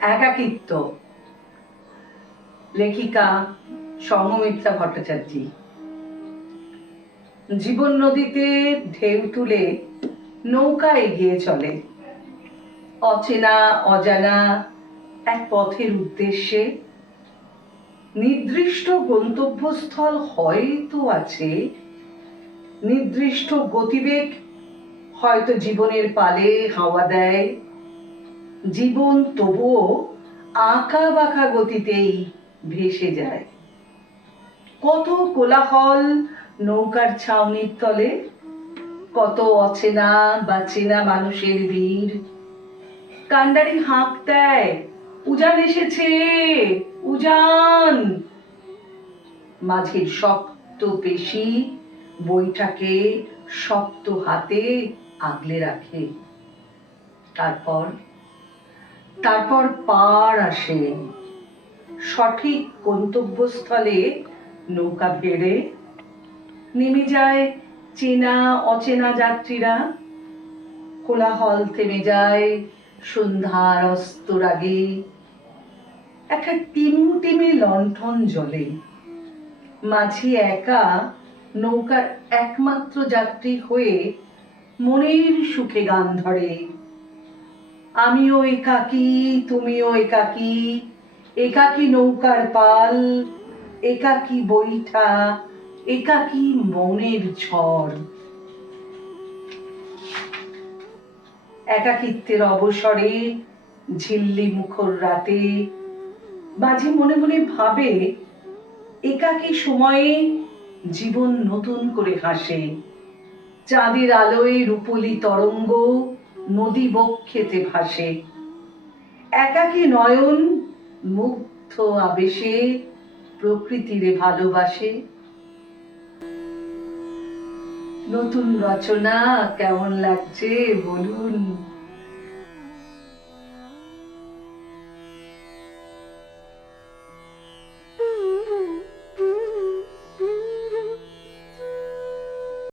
একাকিত্ব, লেখিকা সৌম্যমিত্রা ভট্টাচার্য। জীবন নদীতে ঢেউ তুলে নৌকা এগিয়ে চলে অচেনা অজানা এক পথের উদ্দেশ্যে। নির্দিষ্ট গন্তব্যস্থল হয়তো আছে, নির্দিষ্ট গতিবেগ হয়তো জীবনের পালে হাওয়া দেয়, জীবন তবুও আঁকা বাঁকা গতিতেই ভেসে যায়। কত কোলাহল নৌকার ছাউনির তলে, কত অচেনা বা চেনা মানুষের ভিড়। কান্ডারি হাঁক দেয়, উজান এসেছে, উজান। মাঝির শক্ত পেশি বইটাকে শক্ত হাতে আগলে রাখে। তারপর পাড় আসে, সঠিক গন্তব্যস্থলে নৌকা ভেড়ে নেমে যায় চেনা অচেনা যাত্রীরা। কোলাহল থেমে যায় সন্ধ্যার অস্তর আগে। একটা টিমটিমে লণ্ঠন জ্বলে। মাঝি একা নৌকার একমাত্র যাত্রী হয়ে মনের সুখে গান ধরে। আমিও একাকী, তুমিও একাকী, একাকী নৌকার পাল, একাকী বৈঠা, একাকী মনের ঝড়। একাকিত্বের অবসরে ঝিল্লি মুখর রাতে মাঝি মনে মনে ভাবে, একাকী সময়ে জীবন নতুন করে হাসে। চাঁদের আলোয় রূপলি তরঙ্গ নদী বক্ষেতে ভাসে। একাকী নয়ন মুগ্ধ আবেশে প্রকৃতিরে ভালোবাসে। নতুন রচনা কেমন লাগছে বলুন।